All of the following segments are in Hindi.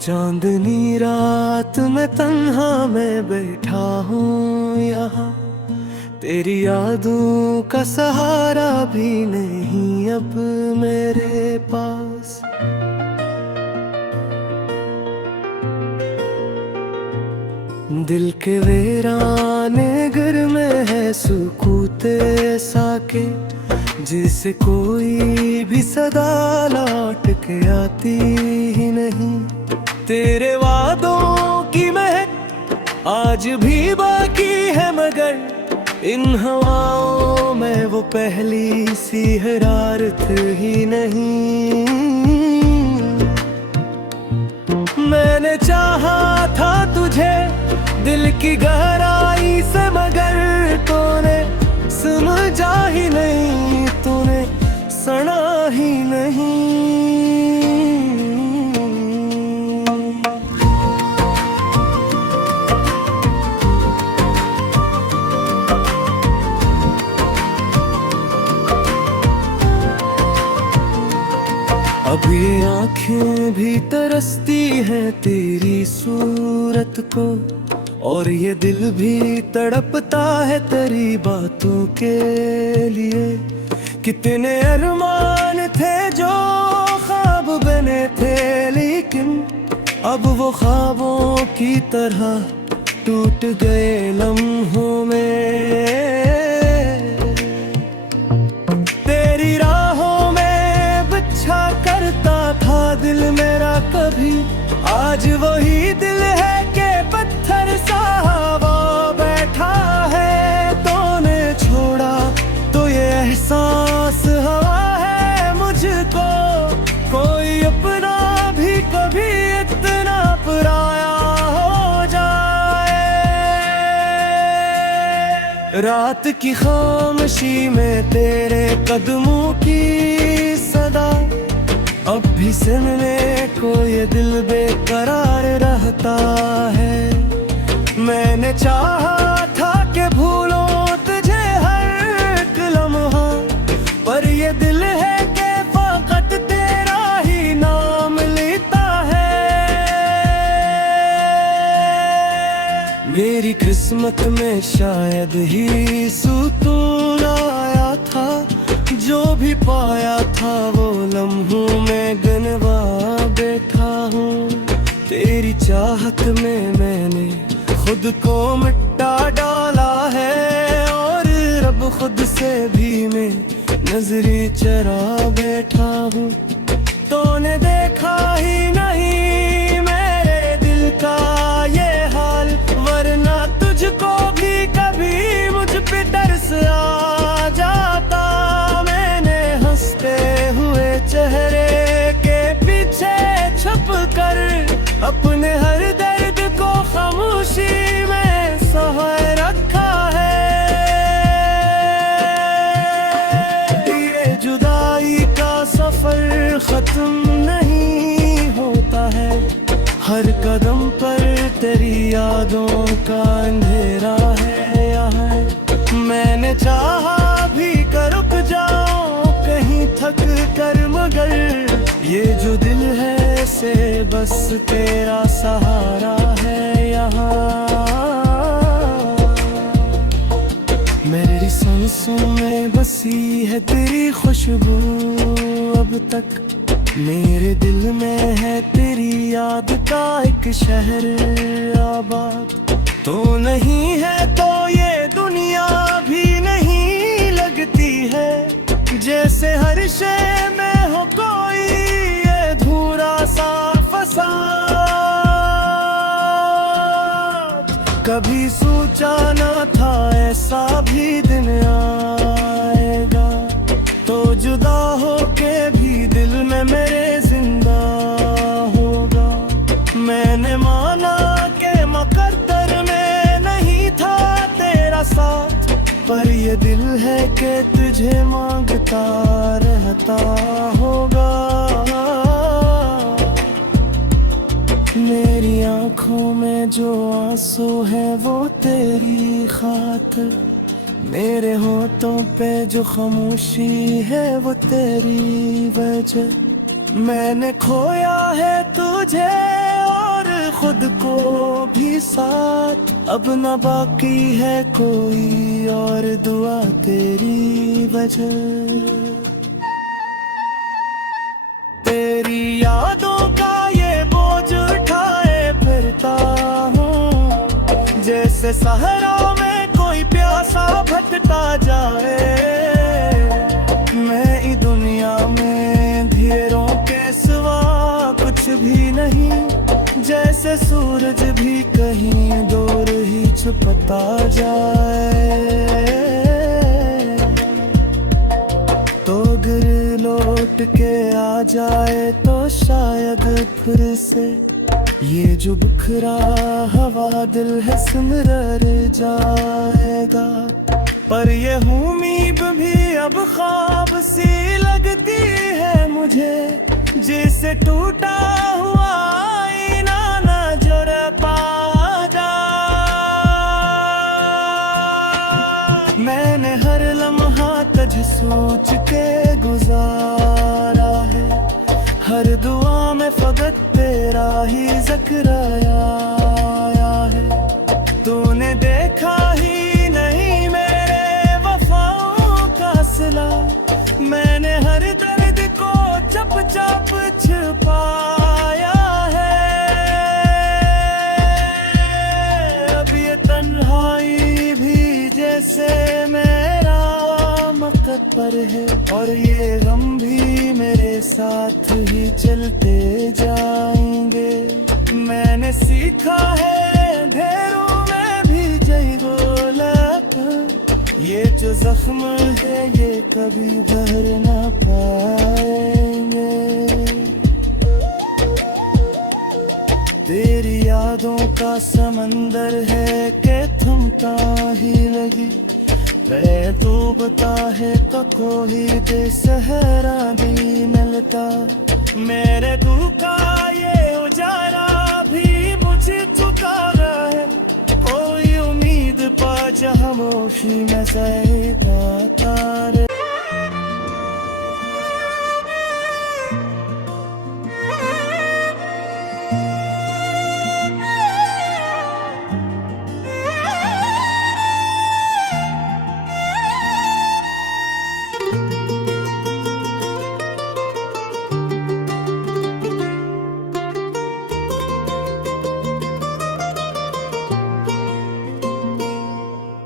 चांदनी रात में तन्हा मैं बैठा हूँ यहाँ, तेरी यादों का सहारा भी नहीं अब मेरे पास। दिल के वीराने घर में है सुकूते साके, जिसे कोई भी सदा लौट के आती ही नहीं। तेरे वादों की महक आज भी बाकी है, मगर इन हवाओं में वो पहली सी हरारत ही नहीं। मैंने चाहा था तुझे दिल की गहराई से, मगर तूने समझा ही नहीं, तूने सुना ही नहीं। अब ये आँखें भी तरसती हैं तेरी सूरत को, और ये दिल भी तड़पता है तेरी बातों के लिए। कितने अरमान थे जो ख्वाब बने थे, लेकिन अब वो ख्वाबों की तरह टूट गए लम्हों में। तेरी राहों में बिछा करता था दिल मेरा कभी, आज वही दिल है कि पत्थर सा हवा बैठा है। तूने छोड़ा तो ये एहसास हवा है मुझको, कोई अपना भी कभी इतना पराया हो जाए। रात की खामोशी में तेरे कदमों की सदा अब भी सुनने को ये दिल बेकरार रहता है। मैंने चाहा था कि भूलों तुझे हर एक लम्हा, पर ये दिल है कि फकत तेरा ही नाम लेता है। मेरी किस्मत में शायद ही सुकून आया था, जो भी पाया था वो लम्हों में गिनवा बैठा हूँ। तेरी चाहत में मैंने खुद को मिटा डाला है, और रब खुद से भी मैं नजरी चरा बैठा हूँ। तूने देखा ही नहीं मेरे दिल का ये हाल, वरना तुझको भी कभी मुझ पे तरस आ जाता। चेहरे के पीछे छुप कर अपने हर दर्द को खामोशी में सहाय रखा है। ये जुदाई का सफर खत्म नहीं होता है, हर कदम पर तेरी यादों का अंधेरा है यहाँ। मैंने चाहा भी कर रुक जाऊं कहीं थक कर, मगर ये जो दिल है से बस तेरा सहारा है यहाँ। मेरी सांसों में बसी है तेरी खुशबू अब तक, मेरे दिल में है तेरी याद का एक शहर आबाद। तो नहीं है तो ये दुनिया भी नहीं लगती है, जैसे हर शय में हो कोई ये अधूरा सा फसाद। कभी सोचा न था ऐसा भी दिन आएगा, तो जुदा होके भी दिल में मेरे जिंदा होगा। मैंने माना कि मुकद्दर में नहीं था तेरा साथ, पर ये दिल है कि तुझे मांगता रहता होगा। मेरी आँखों में जो आंसू है वो तेरी खातिर, मेरे होठों पे जो खामोशी है वो तेरी वजह। मैंने खोया है तुझे खुद को भी साथ। अब न बाकी है कोई और दुआ तेरी वजह। तेरी यादों का ये बोझ उठाए फिरता हूँ, जैसे सहरा में कोई प्यासा भटकता जाए। मैं इस दुनिया में ढेरों के सिवा कुछ भी नहीं, जैसे सूरज भी कहीं दूर ही छुपता जाए। तो गिर लौट के आ जाए तो शायद फिर से ये जो बिखरा हवा दिल है सिमर जाएगा। पर ये उम्मीद भी अब ख्वाब सी लगती है मुझे, जैसे टूटा हुआ आईना न जुड़ पाता। मैंने हर लम्हा तुझ सोच के गुजारा है, हर दुआ में फकत तेरा ही जिक्र आया है। तूने देखा ही नहीं मेरे वफाओं का सिला, मैंने हर दर्द को चप चप छुपाया है। अब ये तन्हाई भी जैसे मेरा मकसद पर है, और ये गम भी मेरे साथ ही चलते जाएंगे। मैंने सीखा है ढेरों में भी जय गोलाप, ये जो जख्म है ये कभी भर ना पाएंगे। तेरी यादों का समंदर है कि थमता ही लगी, मैं तो बता है तो कोई दे सहरा भी मिलता। मेरे दिल का ये उजाला भी मुझे झुका रहा है, कोई उम्मीद पा जा खामोशी में सही पाता रे।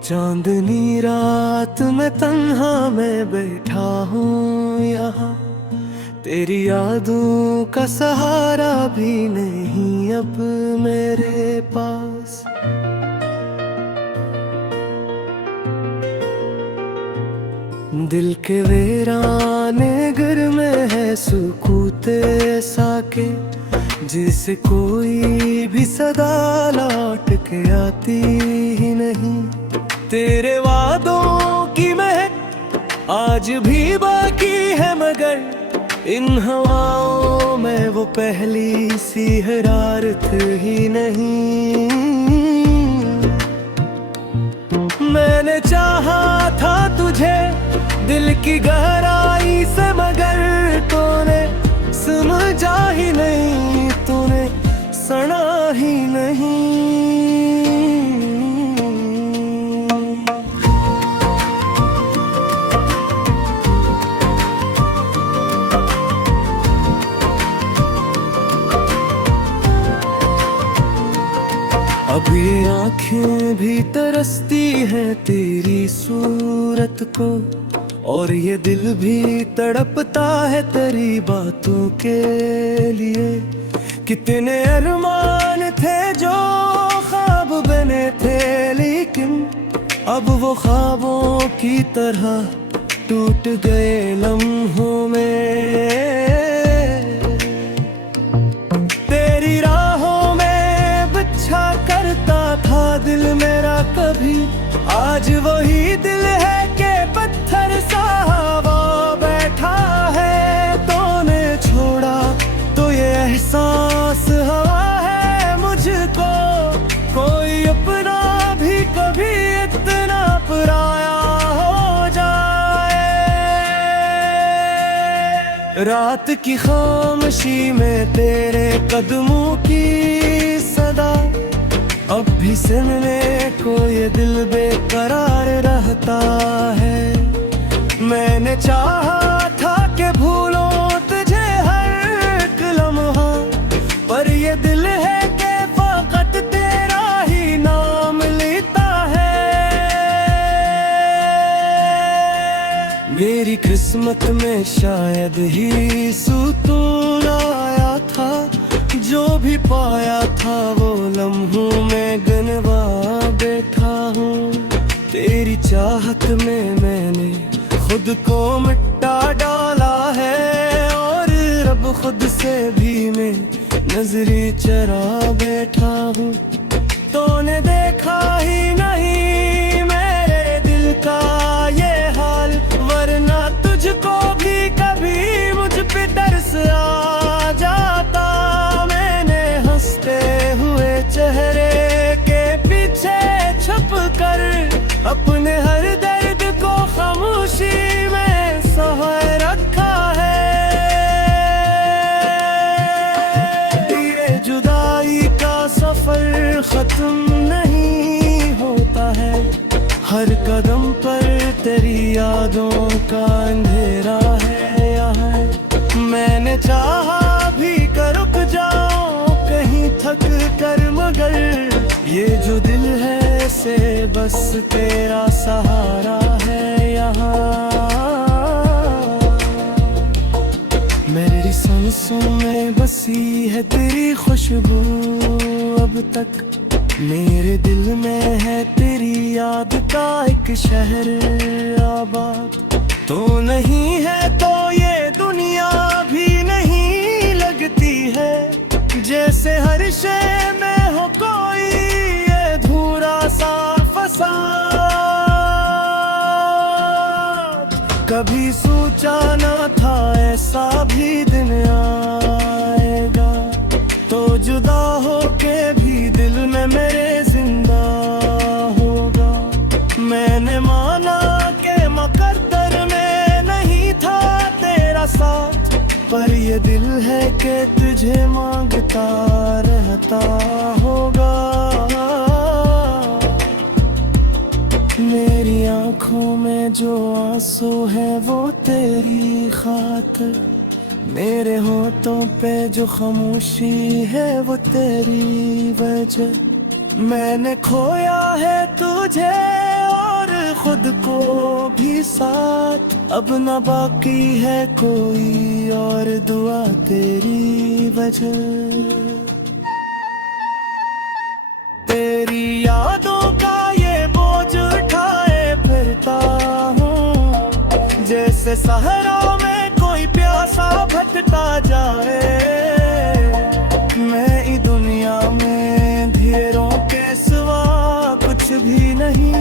चांदनी रात में तन्हा मैं बैठा हूँ यहाँ, तेरी यादों का सहारा भी नहीं अब मेरे पास। दिल के वीराने घर में है सुकूते साके, जिसे कोई भी सदा लौट के आती ही नहीं। तेरे वादों की महक आज भी बाकी है, मगर इन हवाओं में वो पहली सी हरारत ही नहीं। मैंने चाहा था तुझे दिल की गहराई से, मगर तूने समझा ही नहीं, तूने सुना ही नहीं। अब ये आँखें भी तरसती हैं तेरी सूरत को, और ये दिल भी तड़पता है तेरी बातों के लिए। कितने अरमान थे जो ख्वाब बने थे, लेकिन अब वो ख्वाबों की तरह टूट गए लम्हों में। तेरी राहों में बिछा करता था दिल मेरा कभी, आज वही दिल है कि पत्थर सा हवा बैठा है। तूने छोड़ा तो ये एहसास हवा है मुझको, कोई अपना भी कभी इतना पराया हो जाए। रात की खामोशी में तेरे कदमों की अब भी सुनने को ये दिल बेकरार रहता है। मैंने चाहा था कि भूलो तुझे हर एक लम्हा, पर ये दिल है कि फकत तेरा ही नाम लेता है। मेरी किस्मत में शायद ही सुकून आया था, जो भी पाया था वो लम्हों में गिनवा बैठा हूँ। तेरी चाहत में मैंने खुद को मिटा डाला है, और रब खुद से भी मैं नजरी चरा बैठा हूँ। तूने देखा ही नहीं मेरे दिल का ये हाल, वरना तुझको भी कभी मुझ पे तरस आ जाता। मैंने हंसते हुए चेहरे के पीछे छुप कर अपने हर दर्द को खामोशी में सहाय रखा है। ये जुदाई का सफर खत्म नहीं होता है, हर कदम पर तेरी यादों का अंधेरा है यहाँ। मैंने चाहा भी कर रुक जाऊं कहीं थक कर, मगर ये जो दिल है से बस तेरा सहारा है यहाँ। मेरी सांसों में बसी है तेरी खुशबू अब तक, मेरे दिल में है तेरी याद का एक शहर आबाद। तू नहीं है तो ये दुनिया भी नहीं लगती है, जैसे हर शय में हो कोई अधूरा सा फसाद। कभी सोचा न था ऐसा भी दिन आएगा, तो जुदा होके भी दिल में मेरे जिंदा होगा। मैंने माना कि मुकद्दर में नहीं था तेरा साथ, पर ये दिल है कि तुझे मांगता रहता होगा। मेरी आंखों में जो आंसू है वो तेरी खातिर, मेरे होठों पे जो खामोशी है वो तेरी वजह। मैंने खोया है तुझे और खुद को भी साथ, अब न बाकी है कोई और दुआ तेरी वजह। तेरी यादों का ये बोझ उठाए फिरता हूँ, जैसे सहरा में कोई प्यासा भटकता जाए। मैं इस दुनिया में अंधेरों के सिवा कुछ भी नहीं,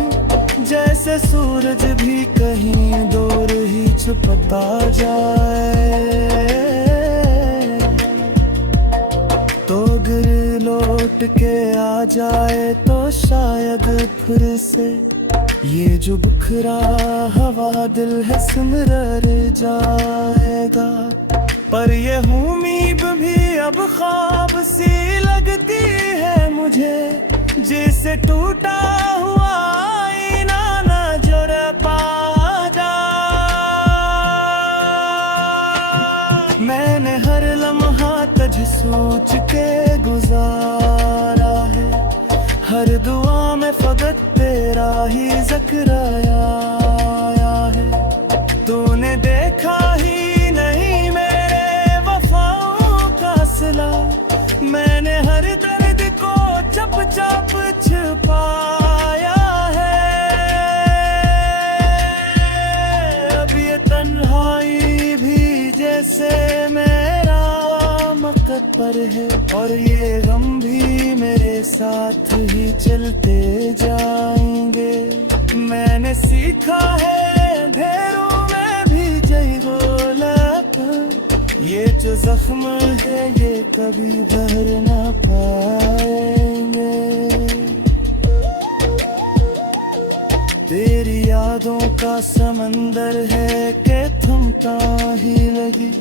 जैसे सूरज भी कहीं दूर ही छुपता जाए। तो गिर लौट के आ जाए तो शायद फिर से ये जो बिखरा हवा दिल है सिमर जाएगा। पर ये उम्मीद भी अब ख्वाब सी लगती है मुझे, जैसे टूटा हुआ आईना न जुड़ पाजा। मैंने हर लम्हा तुझे सोच के गुजारा है, हर दुआ में फकत तेरा ही जिक्र आया है। तूने देखा ही नहीं मेरे वफाओं का सिला, मैंने हर दर्द को चप चप छुपाया है। अब ये तन्हाई भी जैसे मेरा मकबर है, और ये गम भी मेरे साथ ही चलते जाएंगे। मैंने सीखा है ढेरों में भी जय गोलाप, ये जो जख्म है ये कभी भर ना पाएंगे। तेरी यादों का समंदर है कि थमता ही लगी,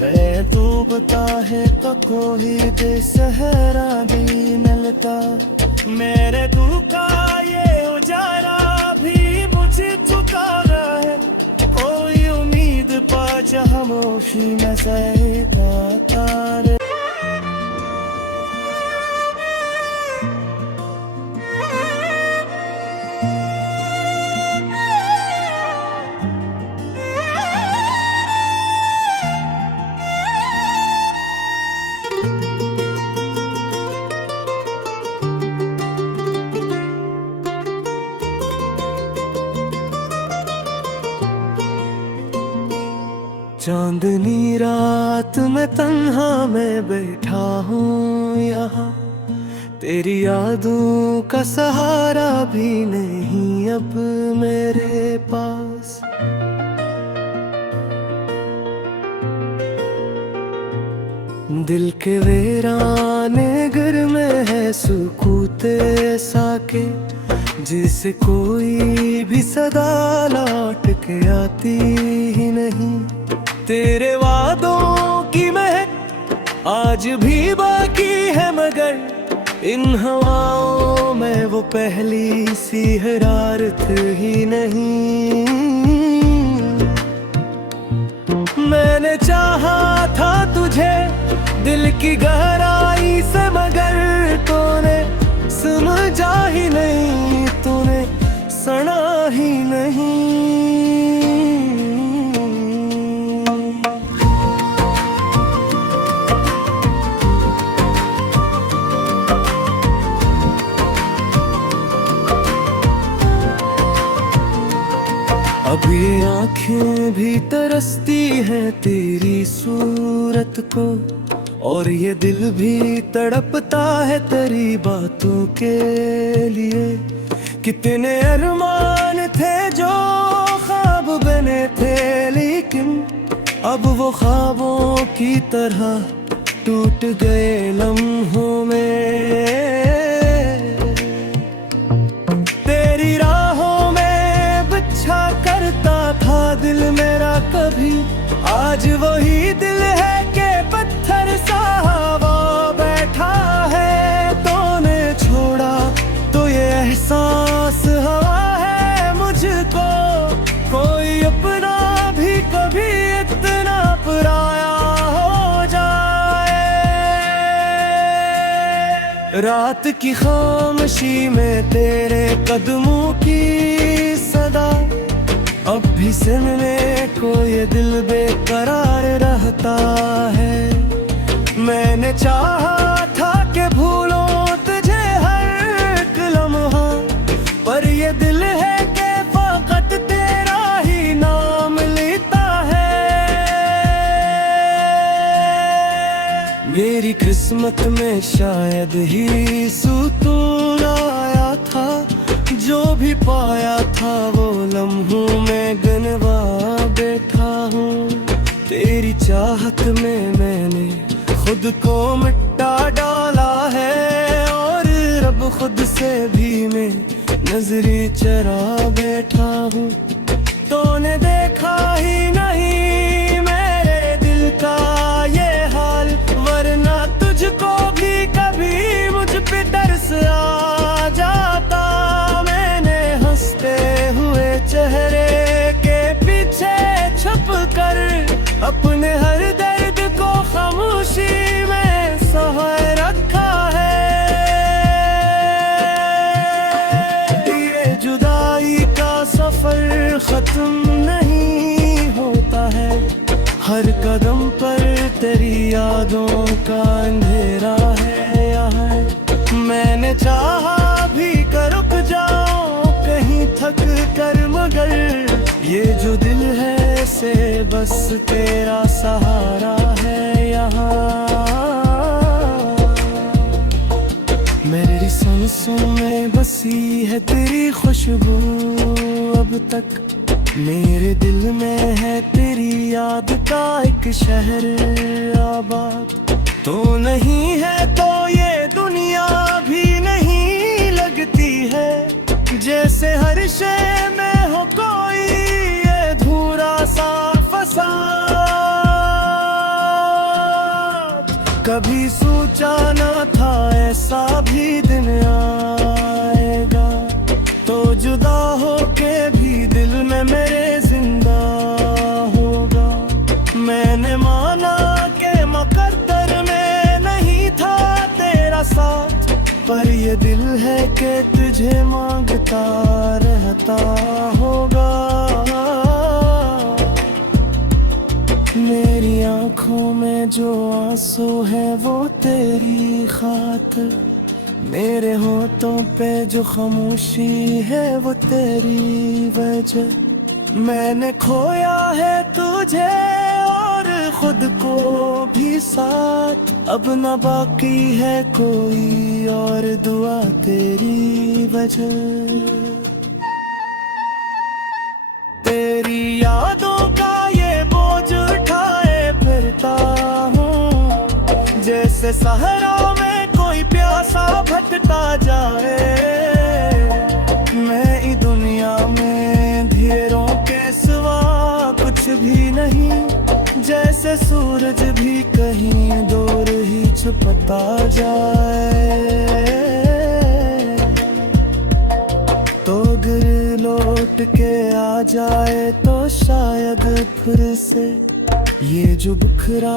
मैं डूबता है तो कोई दे सहरा भी मिलता। मेरे दिल का ये उजाला भी मुझे झुका रहा है। कोई उम्मीद पा खामोशी में सहता तारे। चांदनी रात में तन्हा मैं बैठा हूँ यहाँ, तेरी यादों का सहारा भी नहीं अब मेरे पास। दिल के वीराने घर में है सुकूते साके, जिसे कोई भी सदा लौट के आती ही नहीं। तेरे वादों की महक आज भी बाकी है, मगर इन हवाओं में वो पहली सी हरारत ही नहीं। मैंने चाहा था तुझे दिल की गहराई से, मगर तूने समझा ही नहीं, तूने सुना ही नहीं। अब ये आँखें भी तरसती हैं तेरी सूरत को, और ये दिल भी तड़पता है तेरी बातों के लिए। कितने अरमान थे जो ख्वाब बने थे, लेकिन अब वो ख्वाबों की तरह टूट गए लम्हों में। तेरी राहों में बिछा करता था दिल मेरा कभी, आज वही दिल है कि पत्थर सा वो बैठा है। तूने छोड़ा तो ये एहसास हुआ है मुझको, कोई अपना भी कभी इतना पराया हो जाए। रात की खामोशी में तेरे कदमों की सदा अब भी सुनने को ये दिल बेकरार रहता है। मैंने चाहा था कि भूलों तुझे हर एक लम्हा, पर ये दिल है कि फकत तेरा ही नाम लेता है। मेरी किस्मत में शायद ही सुकून आया था, जो भी पाया था वो लम्हों में गिनवा बैठा हूँ। तेरी चाहत में मैंने खुद को मिटा डाला है, और रब खुद से भी मैं नजरी चरा बैठा हूँ। तूने देखा ही नहीं मेरे दिल का ये हाल, वरना तुझको भी कभी मुझ पे तरस आ जाता। चेहरे के पीछे छुप कर अपने हर दर्द को खामोशी में सहाय रखा है। ये जुदाई का सफर खत्म नहीं होता है, हर कदम पर तेरी यादों का अंधेरा है यहाँ। मैंने चाहा भी कर रुक जाऊं कहीं थक कर, मगर ये जो दिल है से बस तेरा सहारा है यहाँ। मेरी सांसों में बसी है तेरी खुशबू अब तक, मेरे दिल में है तेरी याद का एक शहर आबाद। तो नहीं है तो ये दुनिया भी नहीं लगती है, जैसे हर शय में हो कोई ये अधूरा सा फसाद। कभी सोचा न था ऐसा भी दिन आएगा, तो जुदा होके भी दिल में मेरे जिंदा होगा। मैंने माना कि मुकद्दर में नहीं था तेरा साथ, पर ये दिल है कि तुझे मांगता रहता होगा। मेरी आंखों में जो आंसू है वो तेरी खातिर, मेरे होठों पे जो खामोशी है वो तेरी वजह। मैंने खोया है तुझे और खुद को भी साथ, अब न बाकी है कोई और दुआ तेरी वजह। तेरी यादों का ये बोझ उठाए फिरता हूँ, जैसे सहरा में कोई प्यासा भटकता जाए। मैं इस दुनिया में धीरों के सिवा कुछ भी नहीं, जैसे सूरज भी कहीं दूर ही छुपता जाए। तो गिर लौट के आ जाए तो शायद फिर से ये जो बिखरा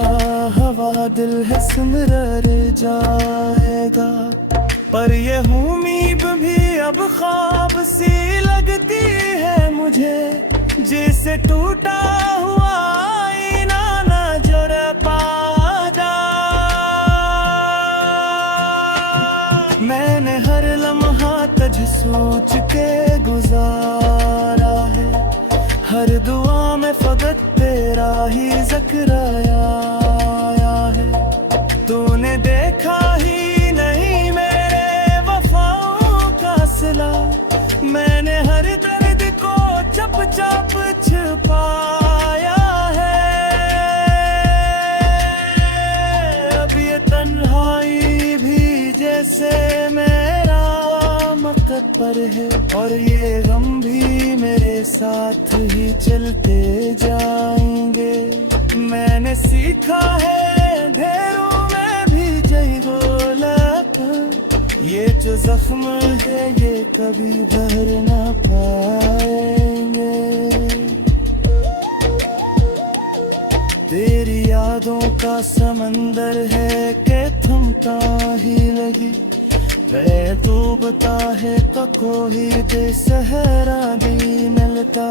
हवा दिल है सिमर जाएगा। पर ये उम्मीद भी अब ख्वाब सी लगती है मुझे, जैसे टूटा हुआ आईना न जुड़ पाया। मैंने हर लम्हा तुझे सोच के गुजारा है, हर दुआ में फकत तेरा ही जिक्र आया है। तूने देखा ही नहीं मेरे वफाओं का सिला, मैंने हर दर्द को चप चप छुपाया है। अब ये तन्हाई भी जैसे मेरा मकसद पर है, और ये गम भी मेरे साथ ही चलते जाएंगे। मैंने सीखा है ढेरों में भी जय गोलापन, ये जो जख्म है ये कभी भर ना पाएंगे। तेरी यादों का समंदर है कि थमता ही लगी, मैं तू बता है तो कोई दे सहरा भी मिलता।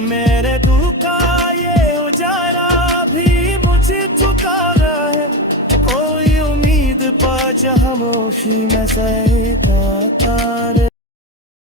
मेरे तू का ये उजाला भी मुझे झुका रहा है, कोई उम्मीद पा जा खामोशी में सहता तारे।